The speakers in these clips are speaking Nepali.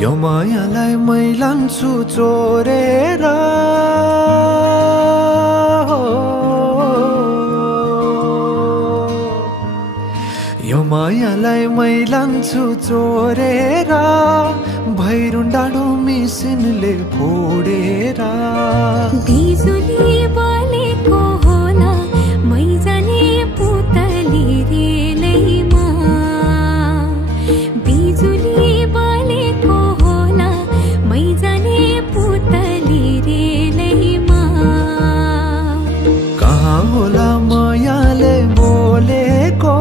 यो मायालाई मै लान्छु चोरेर यो मायालाई मै लान्छु चोरेर भैरुन डाँडो मिसिनले फोडेर बिजुली बलेको होला मै जाने पुतली रेलैमा बिजुली बलेको होला मै जाने पुतली रेलैमा कहाँ होला मायाले बोलेको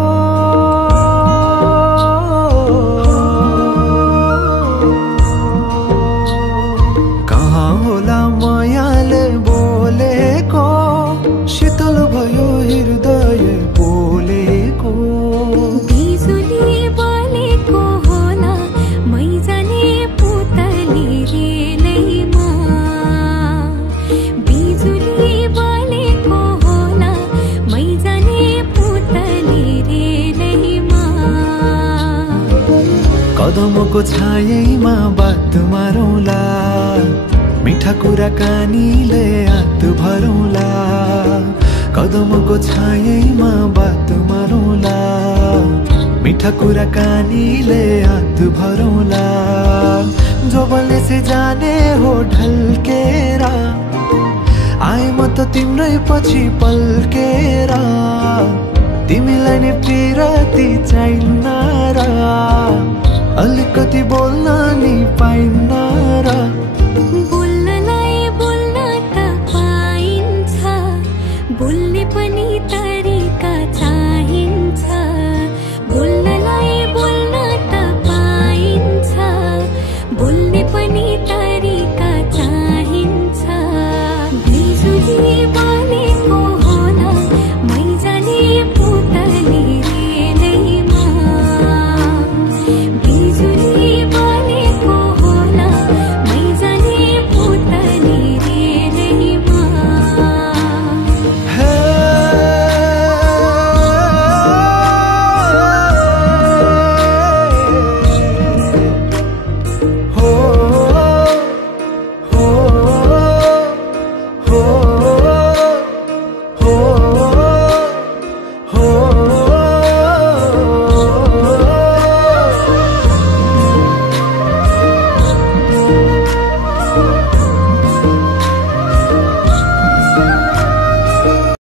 शीतल भयो हृदय बोलेको बिजुली बलेको होला मै जाने पुतली रेलैमा बिजुली बलेको होला मै जाने पुतली रेलैमा कदमको छायैमा बात मारौँला मिठा कुराकानीले हात भरौँला कदमको छायैमा बात मारौँला मिठा कुराकानीले हात भरौँला जोबलले से जाने हो ढल्केर आए म त तिम्रै पछि पल्केर तिमीलाई नै प्रियती चाहिन्न र अलिकति बोल्न नि पाइन्न र